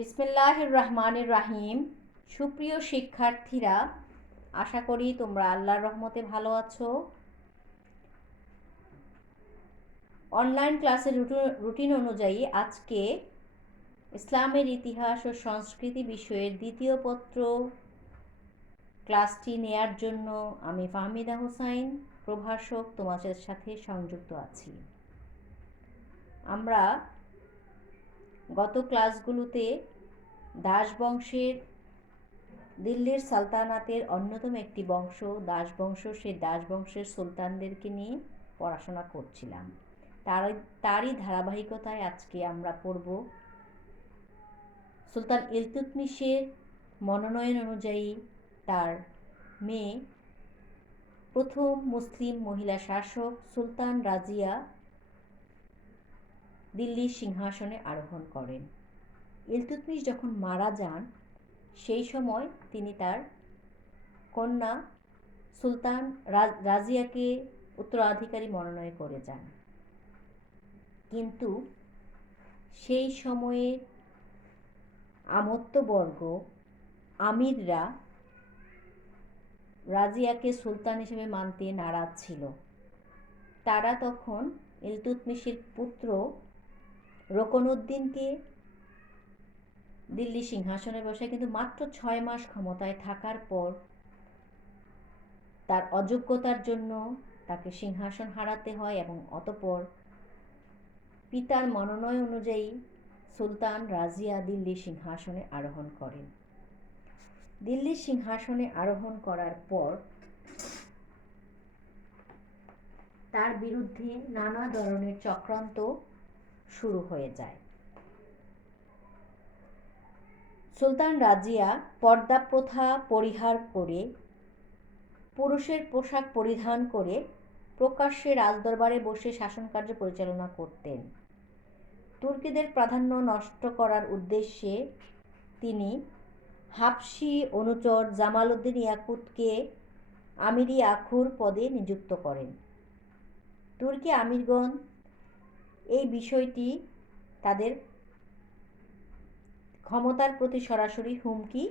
বিসমিল্লাহির রহমানির রাহিম। সুপ্রিয় শিক্ষার্থীরা, আশা করি তোমরা আল্লাহর রহমতে ভালো আছো। অনলাইন ক্লাসের রুটিন অনুযায়ী আজকে ইসলামের ইতিহাস ও সংস্কৃতি বিষয়ের দ্বিতীয় পত্র ক্লাসটি নেয়ার জন্য আমি ফাহমিদা হোসাইন প্রভাষক তোমাদের সাথে সংযুক্ত আছি। আমরা গত ক্লাসগুলোতে দাস বংশের দিল্লির সালতানাতের অন্যতম একটি বংশ দাস বংশ, সেই দাস বংশের সুলতানদেরকে নিয়ে পড়াশোনা করছিলাম। তারই ধারাবাহিকতায় আজকে আমরা পড়ব সুলতান ইলতুৎমিশের মনোনয়ন অনুযায়ী তার মেয়ে প্রথম মুসলিম মহিলা শাসক সুলতান রাজিয়া দিল্লির সিংহাসনে আরোহণ করেন। ইলতুৎমিশ যখন মারা যান সেই সময় তিনি তার কন্যা সুলতান রাজিয়াকে উত্তরাধিকারী মনোনয়ন করে যান। কিন্তু সেই সময়ে আমত্তবর্গ আমিররা রাজিয়াকে সুলতান হিসেবে মানতে নারাজ ছিল। তারা তখন ইলতুৎমিশের পুত্র রোকনউদ্দিনকে দিল্লি সিংহাসনে বসায়, কিন্তু মাত্র 6 মাস ক্ষমতায় থাকার পর তার অযোগ্যতার জন্য তাকে সিংহাসন হারাতে হয় এবং অতঃপর পিতার মনোনয়ন অনুযায়ী সুলতান রাজিয়া দিল্লি সিংহাসনে আরোহণ করেন। দিল্লির সিংহাসনে আরোহণ করার পর তার বিরুদ্ধে নানা ধরনের চক্রান্ত শুরু হয়ে যায়। সুলতান রাজিয়া পর্দা প্রথা পরিহার করে পুরুষের পোশাক পরিধান করে প্রকাশ্যে রাজদরবারে বসে শাসনকার্য পরিচালনা করতেন। তুর্কিদের প্রাধান্য নষ্ট করার উদ্দেশ্যে তিনি হাবশি অনুচর জামালউদ্দিন ইয়াকুতকে আমিরি আখুর পদে নিযুক্ত করেন। তুর্কি আমিরগণ এই বিষয়টি তাদের ক্ষমতার প্রতি সরাসরি হুমকি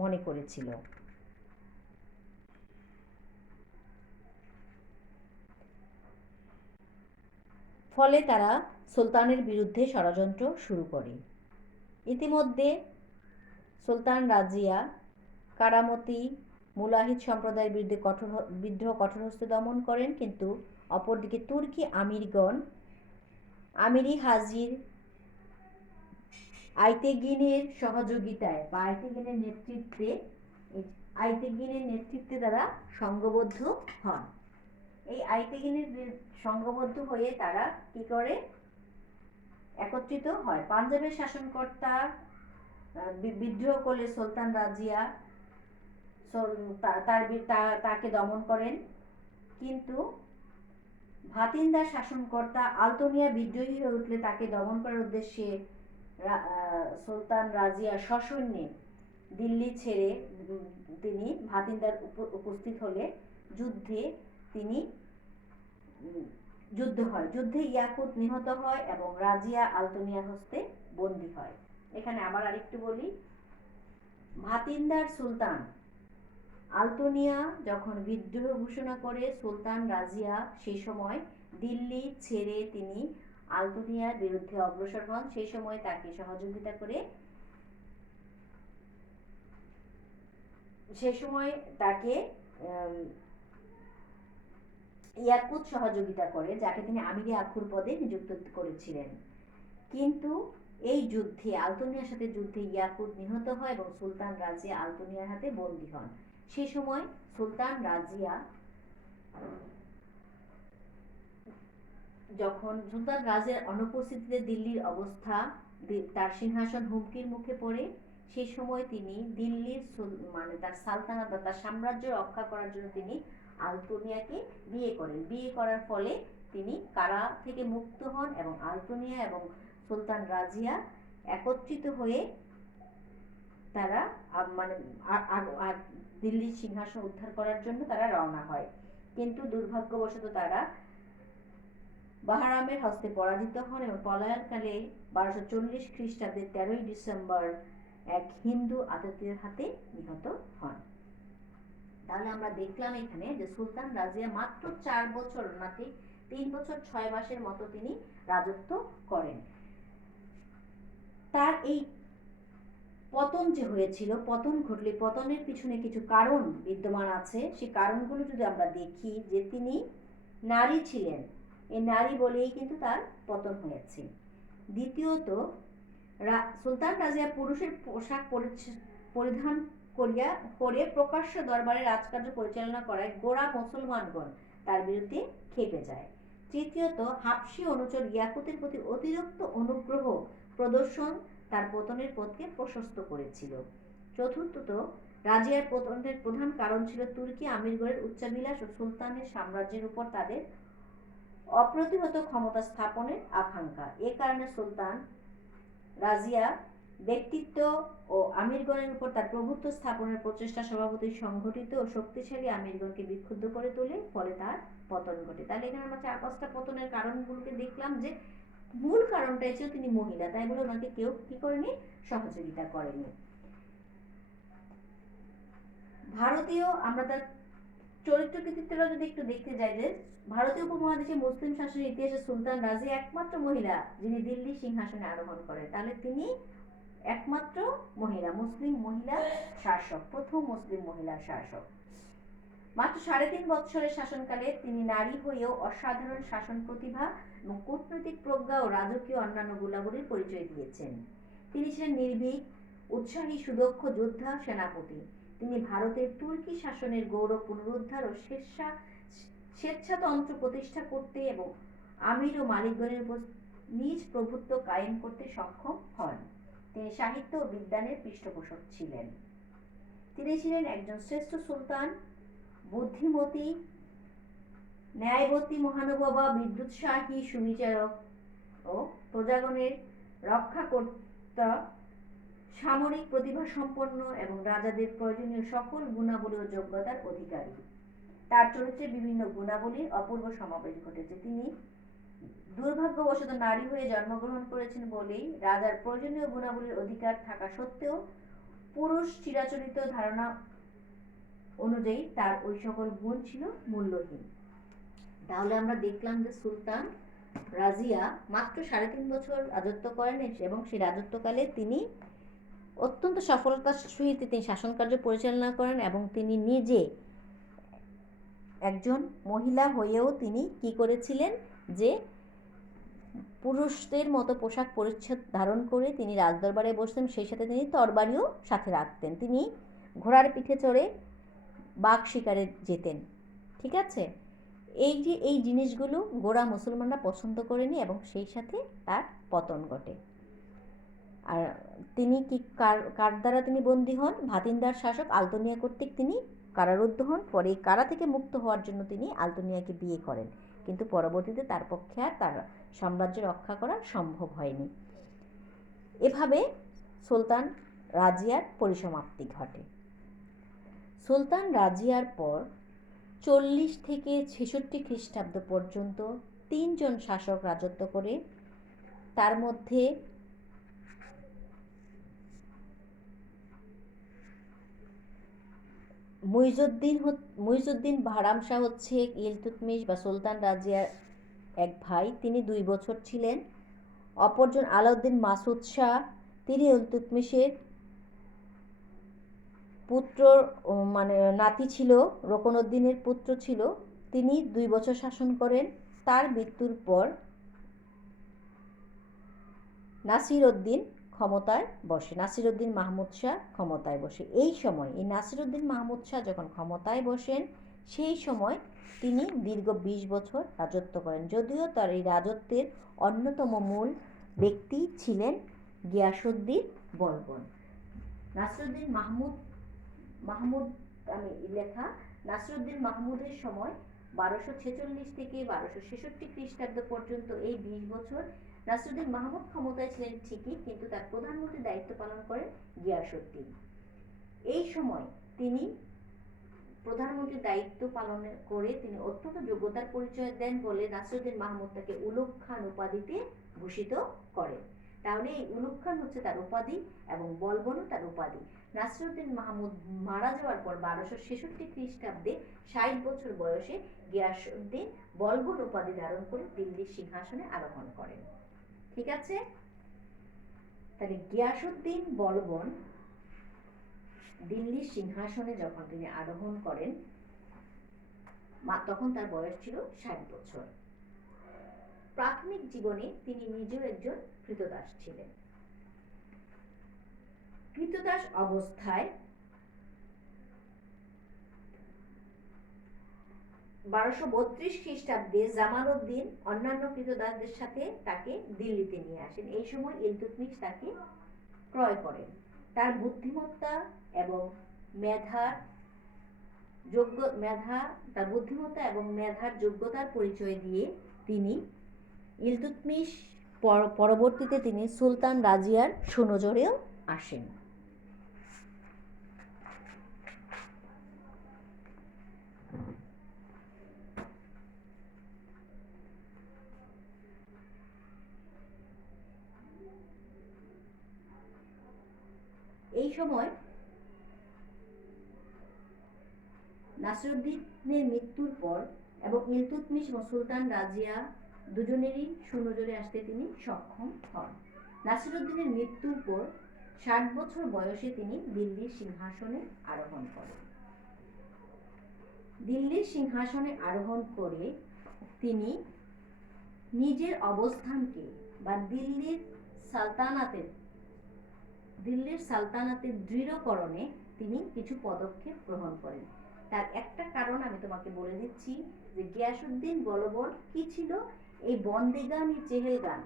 মনে করেছিল। ফলে তারা সুলতানের বিরুদ্ধে ষড়যন্ত্র শুরু করে। ইতিমধ্যে সুলতান রাজিয়া কারামতি মুলাহিদ সম্প্রদায়ের বিরুদ্ধে বিদ্রোহ কঠোরহস্তে দমন করেন, কিন্তু অপরদিকে তুর্কি আমিরগণ আমিরি হাজির আইতেগিনের সহযোগিতায় বা আইতেগিনের নেতৃত্বে তারা সংঘবদ্ধ হন। এই আইতেগিনের সংঘবদ্ধ হয়ে তারা কি করে একত্রিত হয়। পাঞ্জাবের শাসনকর্তা বিদ্রোহ করলে সুলতান রাজিয়া তাকে দমন করেন, কিন্তু ভাতিন্দার শাসনকর্তা আলতোনিয়া বিদ্রোহী হয়ে উঠলে তাকে দমন করার উদ্দেশ্যে সুলতান রাজিয়া সসৈন্যে দিল্লি ছেড়ে তিনি ভাতিন্দার উপস্থিত হলে যুদ্ধে ইয়াকুত নিহত হয় এবং রাজিয়া আলতোনিয়ার হস্তে বন্দী হয়। এখানে আবার আরেকটু বলি, ভাতিন্দার সুলতান আলতোনিয়া যখন বিদ্রোহ ঘোষণা করে সুলতান রাজিয়া সেই সময় দিল্লি ছেড়ে তিনি আলতোনিয়ার বিরুদ্ধে অগ্রসর হন। সেই সময় তাকে সহযোগিতা করে ইয়াকুত সহযোগিতা করে, যাকে তিনি আমিরি আখুর পদে নিযুক্ত করেছিলেন। কিন্তু এই যুদ্ধে আলতোনিয়ার সাথে ইয়াকুত নিহত হয় এবং সুলতান রাজিয়া আলতোনিয়ার হাতে বন্দী হন। সেই সময় সুলতান রাজিয়ার অনুপস্থিতিতে দিল্লির অবস্থা, তার সিংহাসন হুমকির মুখে পড়ে। সেই সময় তিনি দিল্লির তার সালতানাত বা তার সাম্রাজ্য রক্ষা করার জন্য তিনি আলতোনিয়াকে বিয়ে করেন। বিয়ে করার ফলে তিনি কারা থেকে মুক্ত হন এবং আলতোনিয়া এবং সুলতান রাজিয়া একত্রিত হয়ে তারা দিল্লির সিংহাসন উদ্ধার করার জন্য তারা রওনা হয়। কিন্তু দুর্ভাগ্যবশত তারা বাহরামের হস্তে পরাজিত হন এবং পলায়নকালে 1240 খ্রিস্টাব্দের 13ই ডিসেম্বর এক হিন্দু আততায়ীর হাতে নিহত হন। তাহলে আমরা দেখলাম এখানে যে সুলতান রাজিয়া মাত্র 4 বছর নাকি 3 বছর 6 মাসের মতো তিনি রাজত্ব করেন। তার এই পতন যে হয়েছিল, পতন ঘটলে পতনের পিছনে কিছু কারণ বিদ্যমান আছে। সেই কারণগুলো যদি আমরা দেখি, যে তিনি নারী ছিলেন, এই নারী বলেই কিন্তু তার পতন হয়েছে। দ্বিতীয়ত, সুলতান রাজিয়া পুরুষের পোশাক পরিধান করে প্রকাশ্য দরবারে রাজকার্য পরিচালনা করায় গোঁড়া মুসলমানগণ তার বিরুদ্ধে খেপে যায়। তৃতীয়ত, হাবশী অনুচর ইয়াকুতের প্রতি অতিরিক্ত অনুগ্রহ প্রদর্শন তার পতনের পথকে প্রশস্ত করেছিল। চতুর্থত, রাজিয়ার পতনের প্রধান কারণ ছিল তুর্কি আমিরগণের উচ্চাভিলাষ ও সুলতানের সাম্রাজ্যের উপর তাদের অপ্রতিহত ক্ষমতা স্থাপনের আকাঙ্ক্ষা। এ কারণে সুলতান রাজিয়া ব্যক্তিত্ব ও আমিরগণের উপর তার প্রভুত্ব স্থাপনের প্রচেষ্টা স্বভাবতই সংগঠিত ও শক্তিশালী আমিরগণকে বিক্ষুব্ধ করে তোলে, ফলে তার পতন ঘটে। তাহলে এখানে আমরা 4-5টা পতনের কারণগুলোকে দেখলাম, যে মূল কারণটাই ছিল তিনি মহিলা, তাই বলে ওনাকে কেউ কি করেনি, সহযোগিতা করেনি। ভারতীয়, আমরা তার চরিত্র কৃতিত্বটা যদি একটু দেখতে যাই, যে ভারতীয় উপমহাদেশে মুসলিম শাসনের ইতিহাসে সুলতান রাজিয়া একমাত্র মহিলা যিনি দিল্লি সিংহাসনে আরোহণ করেন। তাহলে তিনি একমাত্র মহিলা, মুসলিম মহিলা শাসক, প্রথম মুসলিম মহিলা শাসক। মাত্র 3.5 বৎসরের শাসনকালে তিনি নারী হয়েও অসাধারণ শাসন প্রতিভা এবং কূটনৈতিক প্রজ্ঞা ও রাজকীয় অন্যান্য গুণাবলীর পরিচয় দিয়েছেন। তিনি ছিলেন নির্ভীক, উৎসাহী, সুদক্ষ যোদ্ধা, সেনাপতি। তিনি ভারতের তুর্কি শাসনের গৌরব পুনরুদ্ধার ও স্বেচ্ছাতন্ত্র প্রতিষ্ঠা করতে এবং আমির ও মালিকগণের উপর নিজ প্রভুত্ব কায়েম করতে সক্ষম হন। তিনি সাহিত্য ও বিজ্ঞানের পৃষ্ঠপোষক ছিলেন। তিনি ছিলেন একজন শ্রেষ্ঠ সুলতান, বুদ্ধিমতী, ন্যায়বতী মহানুভবা, বিদ্যুৎসাহী সুবিচারক ও প্রজাগণের রক্ষাকর্তা, সামরিক প্রতিভা সম্পন্ন এবং রাজাদের প্রয়োজনীয় সকল গুণাবলী ও যোগ্যতার অধিকারী। তার চরিত্রে বিভিন্ন গুণাবলীর অপূর্ব সমাবেশ ঘটেছে। তিনি দুর্ভাগ্যবশত নারী হয়ে জন্মগ্রহণ করেছেন বলেই রাজার প্রয়োজনীয় গুণাবলীর অধিকার থাকা সত্ত্বেও পুরুষ চিরাচরিত ধারণা অনুযায়ী তার ওই সকল গুণ ছিল মূল্যহীন। তাহলে আমরা দেখলাম যে সুলতান রাজিয়া মাত্র 3.5 বছর রাজত্ব করেন এবং সেই রাজত্বকালে তিনি অত্যন্ত সফলতার সহিত তিনি শাসন কার্য পরিচালনা করেন এবং তিনি নিজে একজন মহিলা হয়েও তিনি কি করেছিলেন, যে পুরুষদের মতো পোশাক পরিচ্ছদ ধারণ করে তিনি রাজদরবারে বসতেন, সেই সাথে তিনি তরবারিও সাথে রাখতেন। তিনি ঘোড়ার পিঠে চড়ে বাঘ শিকারে যেতেন। ঠিক আছে, এই জিনিসগুলো গোঁড়া মুসলমানরা পছন্দ করেনি এবং সেই সাথে তার পতন ঘটে। আর তিনি কি কার দ্বারা তিনি বন্দী হন? ভাতিন্দার শাসক আলতোনিয়া কর্তৃক তিনি কারারুদ্ধ হন। পরে এই কারা থেকে মুক্ত হওয়ার জন্য তিনি আলতোনিয়াকে বিয়ে করেন, কিন্তু পরবর্তীতে তার পক্ষে আর তার সাম্রাজ্য রক্ষা করা সম্ভব হয়নি। এভাবে সুলতান রাজিয়ার পরিসমাপ্তি ঘটে। সুলতান রাজিয়ার পর 40 থেকে 66 খ্রিস্টাব্দ পর্যন্ত 3 জন শাসক রাজত্ব করে। তার মধ্যে মুইজউদ্দিন বাহরাম শাহ হচ্ছে ইলতুৎমিশ বা সুলতান রাজিয়ার এক ভাই, তিনি 2 বছর ছিলেন। অপরজন আলাউদ্দিন মাসুদ শাহ, তিনি ইলতুৎমিশের পুত্র নাতি ছিল, রোকনউদ্দিনের পুত্র ছিল। তিনি 2 বছর শাসন করেন। তার মৃত্যুর পর নাসিরউদ্দিন ক্ষমতায় বসে, নাসিরউদ্দিন মাহমুদ শাহ ক্ষমতায় বসে। এই সময় এই নাসিরউদ্দিন মাহমুদ শাহ যখন ক্ষমতায় বসেন, সেই সময় তিনি দীর্ঘ 20 বছর রাজত্ব করেন। যদিও তার এই রাজত্বের অন্যতম মূল ব্যক্তি ছিলেন গিয়াসউদ্দিন বলবন। নাসিরউদ্দিন নাসিরউদ্দিন মাহমুদের সময় 1246 থেকে 1266 খ্রিস্টাব্দ পর্যন্ত এই 20 বছর নাসিরউদ্দিন মাহমুদ ক্ষমতায় ছিলেন ঠিকই, কিন্তু তার প্রধানমন্ত্রীর দায়িত্ব পালন করেন গিয়াসউদ্দিন। এই সময় তিনি প্রধানমন্ত্রীর দায়িত্ব পালন করে তিনি অত্যন্ত যোগ্যতার পরিচয় দেন বলে নাসিরউদ্দিন মাহমুদ তাকে উলুগ খান উপাধিতে ভূষিত করেন। তাহলে এই উলুগ খান হচ্ছে তার উপাধি এবং বলবনও তার উপাধি। নাসিরউদ্দিন মাহমুদ মারা যাওয়ার পর 1266 খ্রিস্টাব্দে 60 বছর বয়সে গিয়াসউদ্দিন বলবন উপাধি ধারণ করে দিল্লির সিংহাসনে আরোহণ করেন। ঠিক আছে, তাহলে গিয়াসউদ্দিন বলবন দিল্লির সিংহাসনে যখন তিনি আরোহণ করেন তখন তার বয়স ছিল 60 বছর। প্রাথমিক জীবনে তিনি নিজেও একজন কৃতদাস ছিলেন। কৃতদাস অবস্থায় 1232 খ্রিস্টাব্দে জামালউদ্দিন অন্যান্য কৃতদাসদের সাথে তাকে দিল্লিতে নিয়ে আসেন। এই সময় ইলতুৎমিশ তাকে ক্রয় করেন। তার বুদ্ধিমত্তা এবং মেধার যোগ্যতার পরিচয় দিয়ে তিনি ইলতুৎমিশ পরবর্তীতে তিনি সুলতান রাজিয়ার সুনজরেও আসেন। এই সময় নাসিরউদ্দিনের মৃত্যুর পর এবং ইলতুৎমিশ এবং সুলতান রাজিয়া দুজনেরই সুনজরে আসতে তিনি সক্ষম হন। নাসিরউদ্দিনের মৃত্যুর পর 60 বছর বয়সে তিনি দিল্লির সিংহাসনে আরোহণ করেন। দিল্লির সিংহাসনে আরোহণ করে তিনি নিজের অবস্থানকে বা দিল্লির সালতানাতের দৃঢ়করণে তিনি কিছু পদক্ষেপ গ্রহণ করেন। তার একটা কারণ আমি তোমাকে বলে দিচ্ছি যে গিয়াসউদ্দিন বলবন কি ছিল, এই বন্দেগান চেহেলগান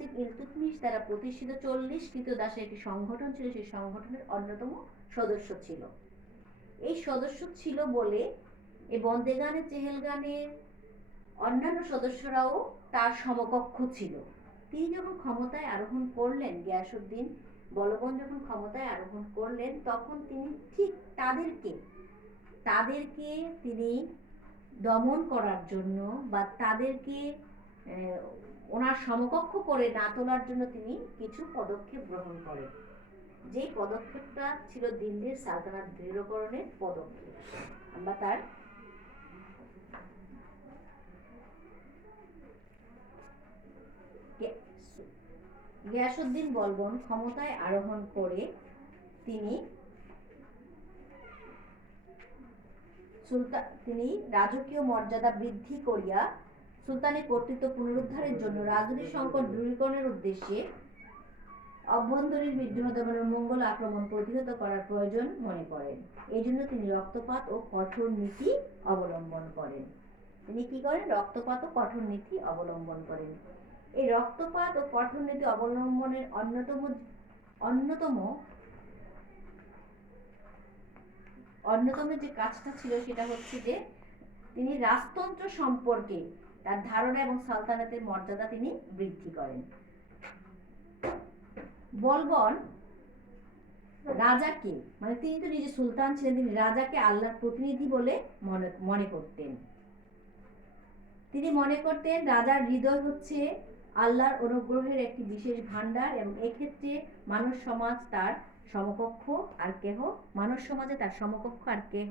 যে ইলতুৎমিশ দ্বারা প্রতিষ্ঠিত 40 কৃতদাসের একটি সংগঠন ছিল, সেই সংগঠনের অন্যতম সদস্য ছিল। এই সদস্য ছিল বলে এই বন্দেগানে চেহেলগানের অন্যান্য সদস্যরাও তার সমকক্ষ ছিল। তিনি যখন ক্ষমতায় আরোহণ করলেন, গিয়াসউদ্দিন বলবন যখন ক্ষমতায় আরোহণ করলেন, তখন তিনি ঠিক তাদেরকে তিনি দমন করার জন্য বা তাদেরকে ওনার সমকক্ষ করে না তোলার জন্য তিনি কিছু পদক্ষেপ গ্রহণ করেন। যে পদক্ষেপটা ছিল দিল্লির সালতানাত দৃঢ়করণের পদক্ষেপ। আমরা তার গিয়াসউদ্দিন বলবন ক্ষমতায় আরোহণ করে তিনি রাজকীয় মর্যাদা বৃদ্ধি করিয়া সুলতানের কর্তৃত্ব পুনরুদ্ধারের জন্য রাজনৈতিক সংকট দূরীকরণের উদ্দেশ্যে অভ্যন্তরীণ বিদ্রোহ দমনের মঙ্গল আক্রমণ প্রতিহত করার প্রয়োজন মনে করেন। এই জন্য তিনি রক্তপাত ও কঠোর নীতি অবলম্বন করেন। এই রক্তপাত ও কঠোর নীতি অবলম্বনের অন্যতম যে কাজটা ছিল সেটা হচ্ছে যে তিনি রাজতন্ত্র সম্পর্কে তার ধারণা এবং সালতানাতের মর্যাদা তিনি বৃদ্ধি করেন। বলবন রাজাকে, মানে তিনি তো নিজে সুলতান ছিলেন, তিনি রাজাকে আল্লাহর প্রতিনিধি বলে মনে করতেন। তিনি মনে করতেন রাজার হৃদয় হচ্ছে আল্লাহর অনুগ্রহের একটি বিশেষ ভান্ডার এবং এক্ষেত্রে মানব সমাজে তার সমকক্ষ আর কেহ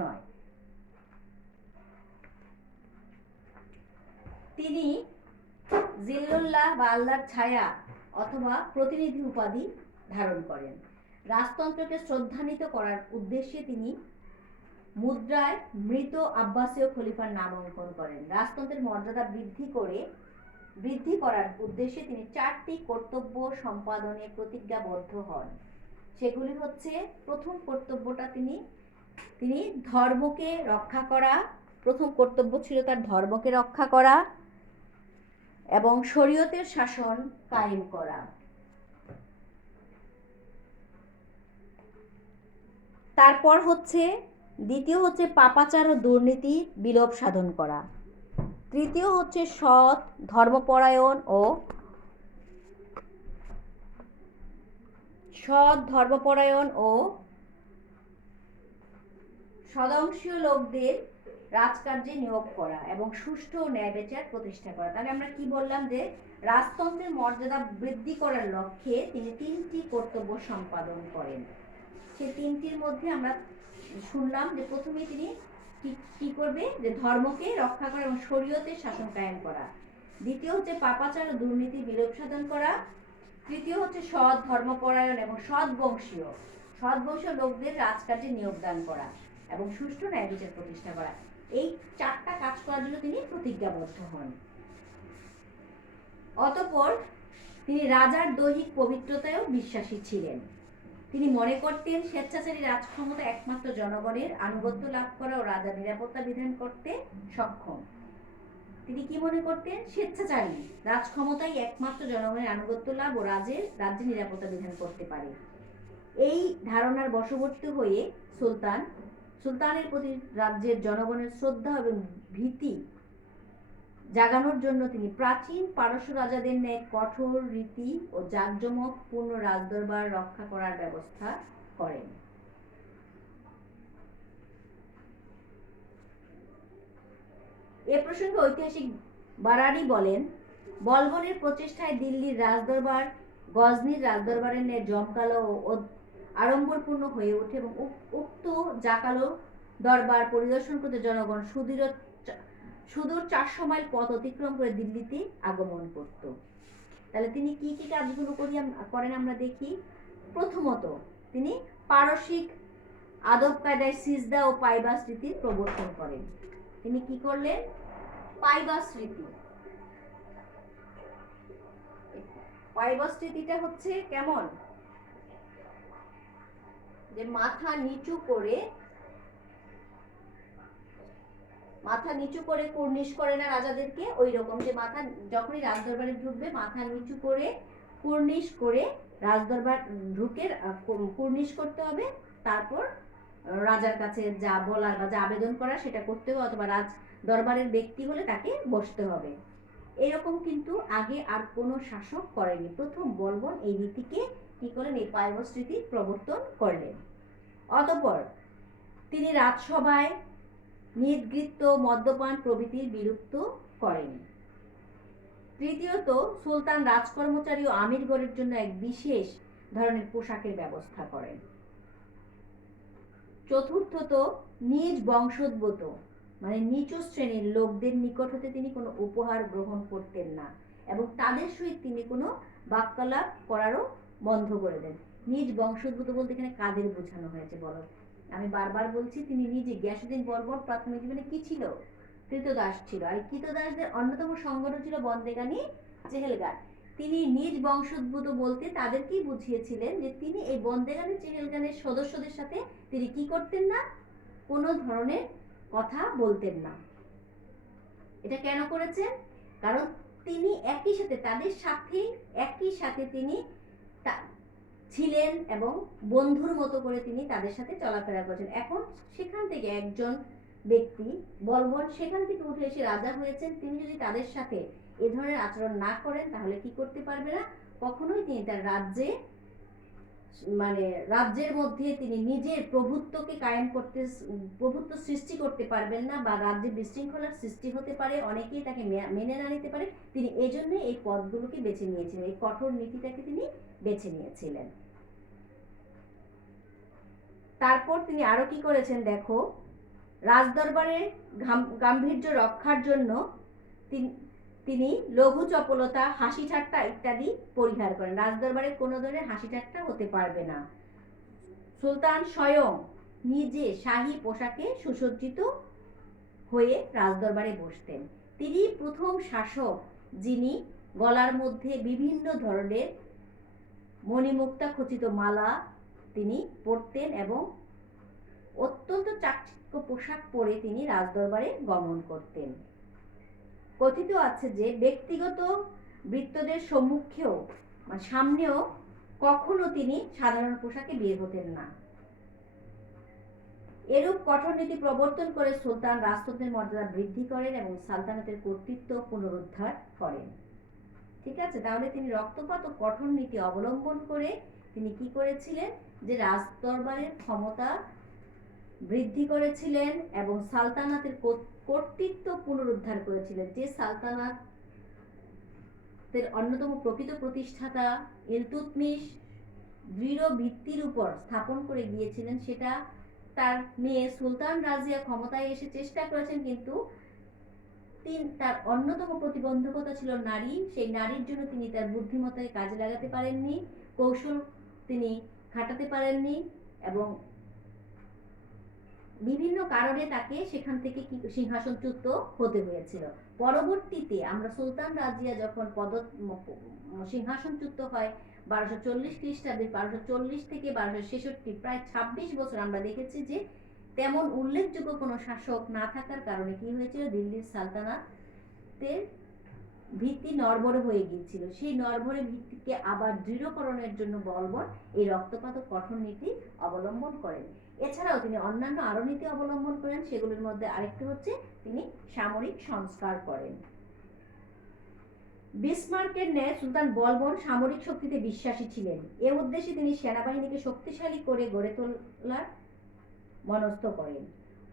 নয়। তিনি জিল্লুল্লাহ বা আল্লাহর ছায়া অথবা প্রতিনিধি উপাধি ধারণ করেন। রাজতন্ত্রকে শ্রদ্ধান্বিত করার উদ্দেশ্যে তিনি মুদ্রায় মৃত আব্বাসীয় খলিফার নাম অঙ্কন করেন। রাজতন্ত্রের মর্যাদা বৃদ্ধি করার উদ্দেশ্যে তিনি 4টি কর্তব্য সম্পাদনে প্রতিজ্ঞাবদ্ধ হন। সেগুলি হচ্ছে, প্রথম কর্তব্যটা তিনি ধর্মকে রক্ষা করা, প্রথম কর্তব্য ছিল তার ধর্মকে রক্ষা করা এবং শরীয়তের শাসন কায়েম করা। তারপর দ্বিতীয় হচ্ছে পাপাচার ও দুর্নীতি বিলোপ সাধন করা। তৃতীয় হচ্ছে সৎ, ধর্মপরায়ণ ও সদংশীয় লোকদের রাজকার্যে নিয়োগ করা এবং সুষ্ঠু ও ন্যায় বিচার প্রতিষ্ঠা করা। তাহলে আমরা কি বললাম যে রাজতন্ত্রের মর্যাদা বৃদ্ধি করার লক্ষ্যে তিনি 3টি কর্তব্য সম্পাদন করেন। সেই 3টির মধ্যে আমরা শুনলাম যে প্রথমে তিনি কি করবে, যে ধর্মকে রক্ষা করা এবং শরীয়তের শাসন কায়েম করা। দ্বিতীয় হচ্ছে পাপাচার ও দুর্নীতি বিলোপ সাধন করা। তৃতীয় হচ্ছে সৎ ধর্মপরায়ণ এবং সৎ বংশীয় লোকদের রাজকার্যে নিয়োগদান করা এবং সুষ্ঠু ন্যায় বিচার প্রতিষ্ঠা করা। এই 4টা কাজ করার জন্য তিনি প্রতিজ্ঞাবদ্ধ হন। অতঃপর তিনি রাজার দৈহিক পবিত্রতায়ও বিশ্বাসী ছিলেন। তিনি মনে করতেন স্বেচ্ছাচারী রাজক্ষমতা একমাত্র জনগণের আনুগত্য লাভ করা ও রাজার নিরাপত্তা বিধান করতে সক্ষম। তিনি কি মনে করতেন? স্বেচ্ছাচারী রাজক্ষমতাই একমাত্র জনগণের আনুগত্য লাভ ও রাজ্যের নিরাপত্তা বিধান করতে পারে। এই ধারণার বশবর্তী হয়ে সুলতানের প্রতি রাজ্যের জনগণের শ্রদ্ধা এবং ভীতি জাগানোর জন্য তিনি প্রাচীন পারস্য রাজাদের ন্যায় কঠোর রীতি ও জাঁকজমকপূর্ণ রাজদরবার রক্ষা করার ব্যবস্থা করেন। এ প্রসঙ্গে ঐতিহাসিক বারারি বলেন, বলবনের প্রচেষ্টায় দিল্লির রাজদরবার গজনির রাজদরবারের ন্যায় জমকালো ও আড়ম্বরপূর্ণ হয়ে ওঠে এবং উক্ত জাকালো দরবার পরিদর্শন করতে জনগণ সুদূর 400 মাইল পথ অতিক্রম করে দিল্লিতে আগমন করত। তাহলে তিনি কি কি কাজগুলো করেন আমরা দেখি। প্রথমত তিনি পারসিক আদব কায়দায় সিজদা ও পাইবাস রীতির প্রবর্তন করেন। তিনি কি করলেন? পাইবাস রীতিটা হচ্ছে কেমন, যে মাথা নিচু করে কুর্নিশ করে না রাজাদেরকে, ওই রকম যে মাথা যখনই রাজদরবারে ঢুকবে মাথা নিচু করে কুর্নিশ করে রাজদরবার ঢুকে কুর্নিশ করতে হবে। তারপর রাজার কাছে যা বলার বা যা আবেদন করা সেটা করতে হবে, অথবা রাজ দরবারের ব্যক্তি হলে তাকে বসতে হবে। এরকম কিন্তু আগে আর কোনো শাসক করেনি। প্রথম বলবন এই রীতিকে কি করলেন? এই পাইবাস রীতি প্রবর্তন করলেন। অতঃপর তিনি রাজসভায় নির্গৃত্য মদ্যপান প্রভৃতির বিলুপ্ত করেন। তৃতীয়ত সুলতান রাজকর্মচারী ও আমিরগণের জন্য এক বিশেষ ধরনের পোশাকের ব্যবস্থা করেন। চতুর্থত নিজ বংশোদ্ভূত মানে নিচু শ্রেণীর লোকদের নিকট হতে তিনি কোনো উপহার গ্রহণ করতেন না এবং তাদের সহিত তিনি কোনো বাক্যালাপ করারও বন্ধ করে দেন। নিজ বংশোদ্ভূত বলতে এখানে কাদের বোঝানো হয়েছে বলো? আমি বারবার বলছি, তিনি নিজে গিয়াসউদ্দিন বলবন প্রাথমিক জীবনে কি ছিল? কৃতদাস ছিল। আর কৃতদাসদের অন্যতম সংগঠন ছিল বন্দেগানি চেহেলগার। তিনি নিজ বংশোদ্ভূত বলতে তাদেরকেই বুঝিয়েছিলেন যে তিনি এই বন্দেগানি চেহেলগানের সদস্যদের সাথে তিনি কি করতেন না? কোনো ধরনের কথা বলতেন না। এটা কেন করেছেন? কারণ তিনি তাদের সাথে একই সাথে তিনি ছিলেন এবং বন্ধুর মতো করে তিনি তাদের সাথে চলাফেরা করেছেন। এখন সেখান থেকে একজন ব্যক্তি বলবন সেখান থেকে উঠে এসে রাজা হয়েছেন, তিনি যদি তাদের সাথে এ ধরনের আচরণ না করেন তাহলে কি করতে পারবে না? কখনোই তিনি তার রাজ্যের মধ্যে তিনি নিজের প্রভুত্ব সৃষ্টি করতে পারবেন না, বা রাজ্যে বিশৃঙ্খলার সৃষ্টি হতে পারে, অনেকেই তাকে মেনে না নিতে পারে। তিনি এজন্য এই পদগুলোকে বেছে নিয়েছিলেন, এই কঠোর নীতিটাকে তিনি বেছে নিয়েছিলেন। তারপর তিনি আরো কি করেছেন দেখো, রাজদরবারের গাম্ভীর্য রক্ষার জন্য তিনি লঘু চপলতা, হাসি ঠাট্টা ইত্যাদি পরিহার করেন। রাজদরবারে কোনো ধরনের হাসি ঠাট্টা হতে পারবে না। সুলতান স্বয়ং নিজে শাহী পোশাকে সুসজ্জিত হয়ে রাজদরবারে বসতেন। তিনি প্রথম শাসক যিনি গলার মধ্যে বিভিন্ন ধরনের মণিমুক্তা খচিত মালা তিনি পরতেন এবং অত্যন্ত চাকচিক্য পোশাক পরে তিনি রাজদরবারে গমন করতেন। কথিত আছে যে ব্যক্তিগত ভৃত্যদের সামনেও কখনো তিনি সাধারণ পোশাকে বের হতেন না। এরূপ কঠোর নীতি প্রবর্তন করে সুলতান রাজতন্ত্রের মর্যাদা বৃদ্ধি করেন এবং সালতানাতের কর্তৃত্ব পুনরুদ্ধার করেন। ঠিক আছে, তাহলে তিনি রক্তপাত ও কঠোর নীতি অবলম্বন করে তিনি কি করেছিলেন? যে রাজদরবারের ক্ষমতা বৃদ্ধি করেছিলেন এবং সালতানাতের কর্তৃত্ব পুনরুদ্ধার করেছিলেন। যে সালতানাতের অন্যতম প্রকৃত প্রতিষ্ঠাতা ইলতুৎমিশ দৃঢ় ভিত্তির উপর স্থাপন করে গিয়েছিলেন, সেটা তার মেয়ে সুলতান রাজিয়া ক্ষমতায় এসে চেষ্টা করেছেন, কিন্তু তার অন্যতম প্রতিবন্ধকতা ছিল নারী। সেই নারীর জন্য তিনি তার বুদ্ধিমত্তাকে কাজে লাগাতে পারেননি, কৌশল তিনি খাটাতে পারেননি, এবং বিভিন্ন কারণে তাকে সেখান থেকে সিংহাসনচ্যুত হতে হয়েছিল। পরবর্তীতে আমরা সুলতান রাজিয়া যখন সিংহাসনচ্যুত হয় 1240 খ্রিস্টাব্দে, 1240 থেকে 1266, প্রায় 26 বছর আমরা দেখেছি যে তেমন উল্লেখযোগ্য কোনো শাসক না থাকার কারণে কি হয়েছিল, দিল্লির সালতানাতের ভিত্তি নড়বড়ে হয়ে গিয়েছিল। সেই নড়বড়ে ভিত্তিকে আবার দৃঢ়করণের জন্য বলবন এই রক্তপাত ও কঠোর নীতি অবলম্বন করেন। এছাড়াও তিনি অন্যান্য আরো নীতি অবলম্বন করেন, সেগুলোর মধ্যে আরেকটি হচ্ছে তিনি সামরিক সংস্কার করেন। বিসমার্কের ন্যায় সুলতান বলবন সামরিক শক্তিতে বিশ্বাসী ছিলেন। এ উদ্দেশ্যে তিনি সেনাবাহিনীকে শক্তিশালী করে গড়ে তোলার মনস্থ করেন।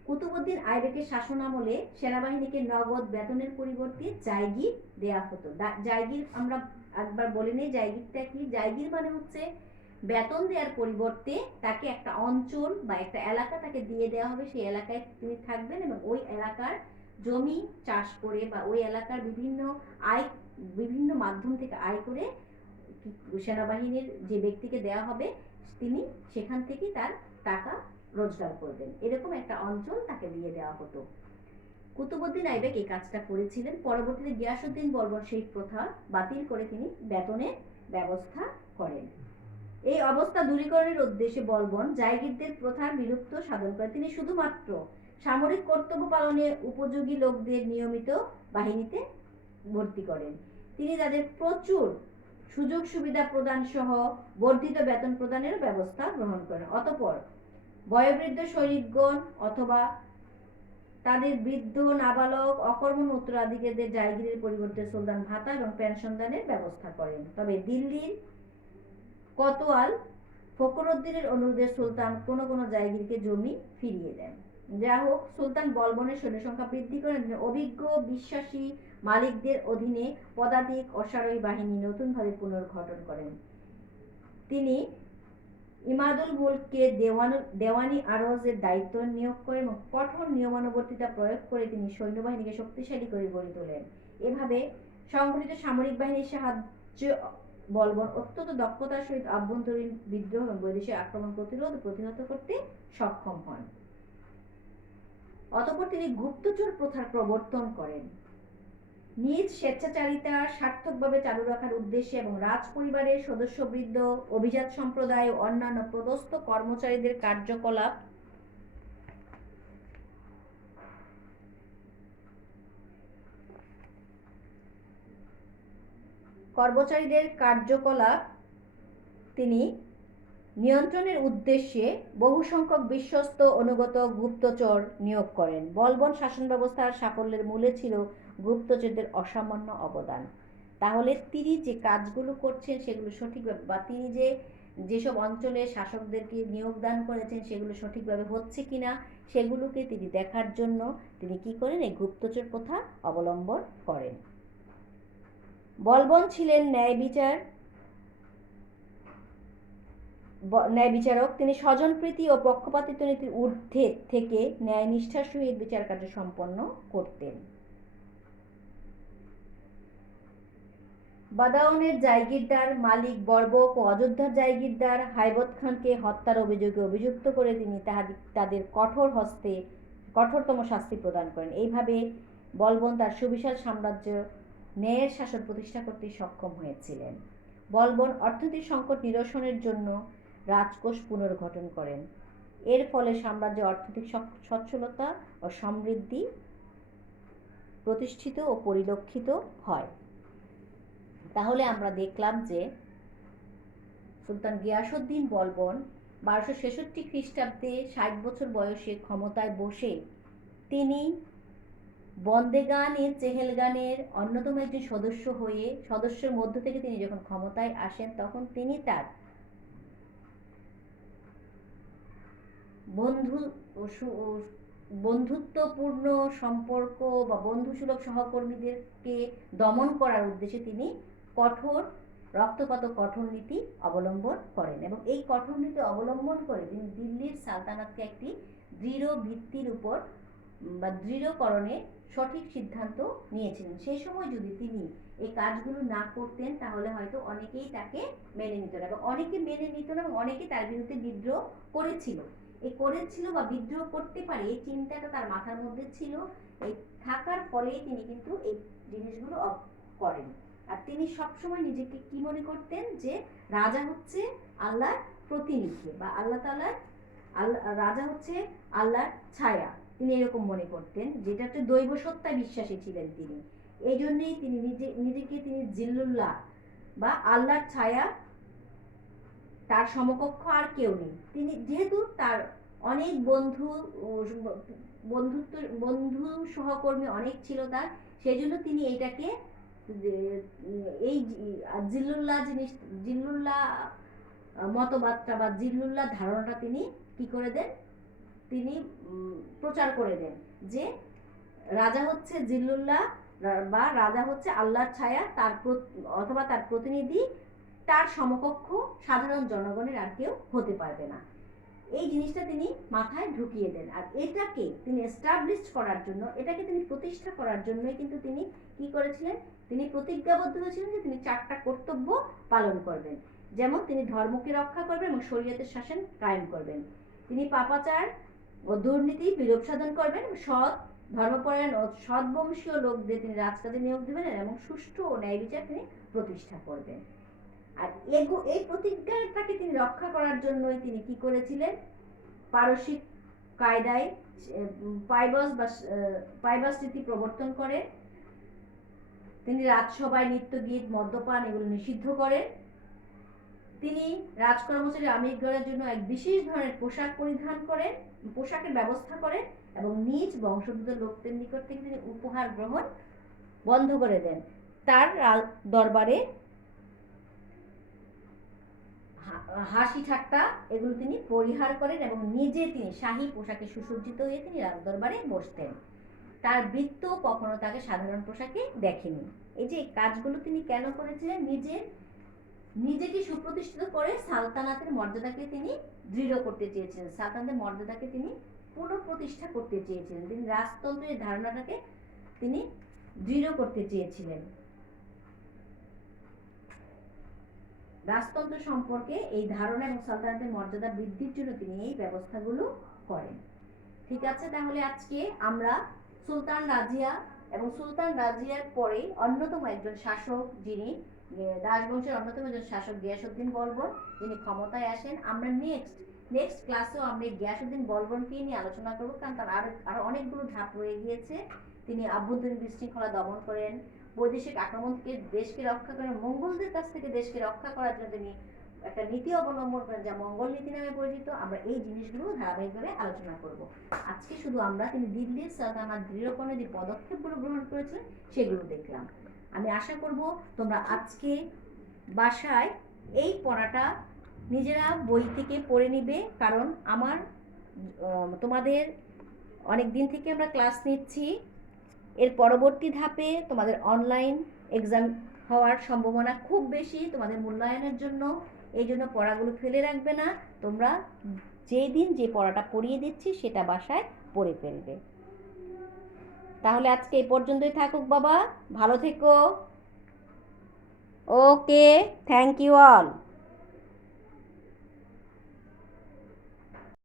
কুতুবউদ্দিন আইবেকের শাসনামলে সেনাবাহিনীকে নগদ বেতনের পরিবর্তে জায়গির দেয়া হতো। জায়গির আমরা একবার বলে নেই, জায়গিরটা কি? জায়গির মানে হচ্ছে বেতন দেওয়ার পরিবর্তে তাকে একটা অঞ্চল বা একটা এলাকা তাকে দিয়ে দেওয়া হবে, সেই এলাকায় তিনি থাকবেন এবং ওই এলাকার জমি চাষ করে বা ওই এলাকার বিভিন্ন মাধ্যম থেকে আয় করে সেনাবাহিনীর যে ব্যক্তিকে দেওয়া হবে তিনি সেখান থেকে তার টাকা রোজগার করবেন, এরকম একটা অঞ্চল তাকে দিয়ে দেওয়া হতো। কুতুবউদ্দিন আইবেক এই কাজটা করেছিলেন। পরবর্তীতে গিয়াসউদ্দিন বলবন সেই প্রথা বাতিল করে তিনি বেতনের ব্যবস্থা করেন। এই অবস্থা দূরীকরণের উদ্দেশ্যে বলবন জায়গিরদের প্রথার বিলুপ্ত সাধন করেন। তিনি শুধুমাত্র সামরিক কর্তব্য পালনে উপযোগী লোকদের নিয়মিত বাহিনীতে ভর্তি করেন। তিনি তাদের প্রচুর সুযোগ সুবিধা প্রদান সহ বর্ধিত বেতন প্রদানের ব্যবস্থা গ্রহণ করেন। অতঃপর বয়োবৃদ্ধ সৈনিকগণ অথবা তাদের বৃদ্ধ, নাবালক, অকর্মণ্য উত্তরাধিকারীদের জায়গিরের পরিবর্তে সুলতান ভাতা এবং পেনশন দানের ব্যবস্থা করেন। তবে দিল্লির কোতোয়াল ফখরুদ্দিনের অনুরোধে সুলতান কোন কোন জায়গিরকে জমি ফিরিয়ে দেন। যা হোক, সুলতান বলবনের সৈন্য সংখ্যা বৃদ্ধি করেন। অভিজ্ঞ বিশ্বাসী মালিকদের অধীনে পদাতিক অশ্বারোহী বাহিনী নতুনভাবে পুনর্গঠন করেন। তিনি ইমাদুল মুলককে দেওয়ানি আরজের দায়িত্ব নিয়োগ করেন এবং কঠোর নিয়মানুবর্তিতা প্রয়োগ করে তিনি সৈন্যবাহিনীকে শক্তিশালী করে গড়ে তোলেন। এভাবে সংগঠিত সামরিক বাহিনীর সাহায্য বলবন অত্যন্ত দক্ষতার সহিত আভ্যন্তরীণ বিদ্রোহ এবং বৈদেশিক আক্রমণ প্রতিহত করতে সক্ষম হন। অতঃপর তিনি গুপ্তচর প্রথার প্রবর্তন করেন। নিজ স্বেচ্ছাচারিতা সার্থকভাবে চালু রাখার উদ্দেশ্যে এবং রাজ পরিবারের সদস্যবৃন্দ, অভিজাত সম্প্রদায় ও অন্যান্য পদস্থ কর্মচারীদের কার্যকলাপ তিনি নিয়ন্ত্রণের উদ্দেশ্যে বহু সংখ্যক বিশ্বস্ত অনুগত গুপ্তচর নিয়োগ করেন। বলবন শাসন ব্যবস্থার সাফল্যের মূলে ছিল গুপ্তচরদের অসামান্য অবদান। তাহলে তিনি যে কাজগুলো করছেন সেগুলো সঠিকভাবে, বা তিনি যেসব অঞ্চলে শাসকদেরকে নিয়োগ দান করেছেন সেগুলো সঠিকভাবে হচ্ছে কিনা সেগুলোকে তিনি দেখার জন্য তিনি কি করেন, এই গুপ্তচর প্রথা অবলম্বন করেন। বলবন ছিলেন ন্যায় বিচারক। তিনি স্বজনপ্রীতি ও পক্ষপাতিত্ব নীতির ঊর্ধ্বে থেকে ন্যায় নিষ্ঠার সহিত বিচার কার্য সম্পন্ন করতেন। বাদাউনের জায়গিরদার মালিক বরবক ও অযোধ্যার জায়গিরদার হাইবত খানকে হত্যার অভিযোগে অভিযুক্ত করে তিনি তাদের কঠোরতম শাস্তি প্রদান করেন। এইভাবে বলবন তার সুবিশাল সাম্রাজ্য ন্যায়ের শাসন প্রতিষ্ঠা করতে সক্ষম হয়েছিলেন। বলবন অর্থনৈতিক সংকট নিরসনের জন্য রাজকোষ পুনর্গঠন করেন। এর ফলে সাম্রাজ্যে অর্থনৈতিক সচ্ছলতা ও সমৃদ্ধি প্রতিষ্ঠিত ও পরিলক্ষিত হয়। তাহলে আমরা দেখলাম যে সুলতান গিয়াসউদ্দিন বলবন 1266 খ্রিস্টাব্দে 60 বছর বয়সে ক্ষমতায় বসে তিনি বন্দেগানের চেহেলগানের অন্যতম একজন সদস্যের মধ্য থেকে তিনি যখন ক্ষমতায় আসেন তখন তিনি তার বন্ধু বন্ধুত্বপূর্ণ সম্পর্ক বা বন্ধুসুলভ সহকর্মীদেরকে দমন করার উদ্দেশ্যে তিনি কঠোর রক্তপাত কঠোর নীতি অবলম্বন করেন এবং এই কঠোর নীতি অবলম্বন করে তিনি দিল্লির সালতানাতকে একটি দৃঢ় ভিত্তির উপর বা দৃঢ়করণে সঠিক সিদ্ধান্ত নিয়েছিলেন। সেই সময় যদি তিনি এই কাজগুলো না করতেন তাহলে হয়তো অনেকেই তাকে মেনে নিত না এবং অনেকে মেনে নিত না এবং অনেকে তার বিরুদ্ধে বিদ্রোহ করেছিল। এই করেছিল বা বিদ্রোহ করতে পারে এই চিন্তাটা তার মাথার মধ্যে ছিল, এই থাকার ফলেই তিনি কিন্তু এই জিনিসগুলো করেন। আর তিনি সবসময় নিজেকে কি মনে করতেন যে রাজা হচ্ছে আল্লাহর প্রতিনিধি বা আল্লাহ তাআলার রাজা হচ্ছে আল্লাহর ছায়া, তিনি এরকম মনে করতেন, যেটা একটা দৈব সত্তায় বিশ্বাসী ছিলেন তিনি। এই জন্যই তিনি নিজেকে তিনি জিল্লুল্লাহ বা আল্লাহর ছায়া, তার সমকক্ষ আর কেউ নেই। তিনি যেহেতু তার অনেক বন্ধু সহকর্মী অনেক ছিল তার, সেই জন্য তিনি এইটাকে এই জিল্লুল্লাহ মতবাদটা বা জিল্লুল্লাহ ধারণাটা তিনি কি করে দেন, তিনি প্রচার করে দেন যে রাজা হচ্ছে জিল্লুল্লাহ বা রাজা হচ্ছে আল্লাহর ছায়া, তার অথবা তার প্রতিনিধি, তার সমকক্ষ সাধারণ জনগণের আর কেউ হতে পারবে না। এই জিনিসটা তিনি মাথায় ঢুকিয়ে দেন। আর এটাকে তিনি এস্টাবলিশ করার জন্য, এটাকে তিনি প্রতিষ্ঠা করার জন্যই কিন্তু তিনি কি করেছিলেন, তিনি প্রতিজ্ঞাবদ্ধ হয়েছিলেন যে তিনি 4টা কর্তব্য পালন করবেন। যেমন তিনি ধর্মকে রক্ষা করবেন এবং শরীয়তের শাসন কায়েম করবেন, তিনি পাপাচার ও দুর্নীতি বিলোপ সাধন করবেন, সৎ ধর্মপরায়ণ ও সৎবংশীয় লোকদের তিনি রাজকাজে নিয়োগ দেবেন এবং সুষ্ঠু ও ন্যায় বিচার তিনি প্রতিষ্ঠা করবেন। আর এই প্রতিজ্ঞাটাকে তিনি রক্ষা করার জন্যই তিনি কি করেছিলেন, পারসিক কায়দায় পাইবাস রীতি প্রবর্তন করেন, তিনি রাজসভায় নৃত্য গীত মদ্যপান এগুলো নিষিদ্ধ করেন, তিনি রাজকর্মচারী আমিরগণের জন্য এক বিশেষ ধরনের পোশাক পরিধান করেন, পোশাকের ব্যবস্থা করেন এবং নিজ বংশোদ্ভূত লোকদের নিকট থেকে তিনি উপহার গ্রহণ বন্ধ করে দেন। তার দরবারে হাসি ঠাট্টা এগুলো তিনি পরিহার করেন এবং নিজে তিনি শাহী পোশাকে সুসজ্জিত হয়ে তিনি রাজদরবারে বসতেন। তার বৃত্ত কখনো তাকে সাধারণ পোশাকে দেখেনি। এই যে কাজগুলো তিনি কেন করেছিলেন, নিজেকে সুপ্রতিষ্ঠিত করে সালতানাতের মর্যাদাকে তিনি দৃঢ় করতে চেয়েছিলেন, সালতানাতের মর্যাদাকে তিনি পুনঃপ্রতিষ্ঠা করতে চেয়েছিলেন, তিনি রাজতন্ত্রের ধারণাটাকে তিনি দৃঢ় করতে চেয়েছিলেন। রাজতন্ত্র সম্পর্কে এই ধারণা এবং সালতানাতের মর্যাদা বৃদ্ধির জন্য তিনি এই ব্যবস্থাগুলো করেন। ঠিক আছে, তাহলে আজকে আমরা সুলতান রাজিয়া এবং সুলতান রাজিয়ার পরে অন্যতম একজন শাসক, যিনি দাসবংশের অন্যতম একজন শাসক গিয়াসউদ্দিন বলবন, যিনি ক্ষমতায় আসেন। আমরা নেক্সট ক্লাসেও আমরা গিয়াসউদ্দিন বলবনকে নিয়ে আলোচনা করব, কারণ তার আরো অনেকগুলো ধাপ রয়ে গিয়েছে। তিনি আভ্যন্তরীণ বিশৃঙ্খলা দমন করেন, বৈদেশিক আক্রমণ থেকে দেশকে রক্ষা করেন, মঙ্গলদের কাছ থেকে দেশকে রক্ষা করার জন্য তিনি একটা নীতি অবলম্বন করেন যা মঙ্গল নীতি নামে পরিচিত। আমরা এই জিনিসগুলো ধারাবাহিকভাবে আলোচনা করব। আজকে শুধু আমরা তিনি দিল্লির সালতানাত দৃঢ়করণে যে পদক্ষেপগুলো গ্রহণ করেছিলেন সেগুলো দেখলাম। আমি আশা করব তোমরা আজকে বাসায় এই পড়াটা নিজেরা বই থেকে পড়ে নিবে, কারণ তোমাদের অনেক দিন থেকে আমরা ক্লাস নিচ্ছি। এর পরবর্তী ধাপে তোমাদের অনলাইন এক্সাম হওয়ার সম্ভাবনা খুব বেশি তোমাদের মূল্যায়নের জন্য। এই জন্য পড়াগুলো ফেলে রাখবে না, তোমরা যেই দিন যে পড়াটা পড়িয়ে দিচ্ছি সেটা বাসায় পড়ে ফেলবে। তাহলে আজকে এই পর্যন্তই থাকুক বাবা, ভালো থেকো। ওকে, থ্যাংক ইউ অল।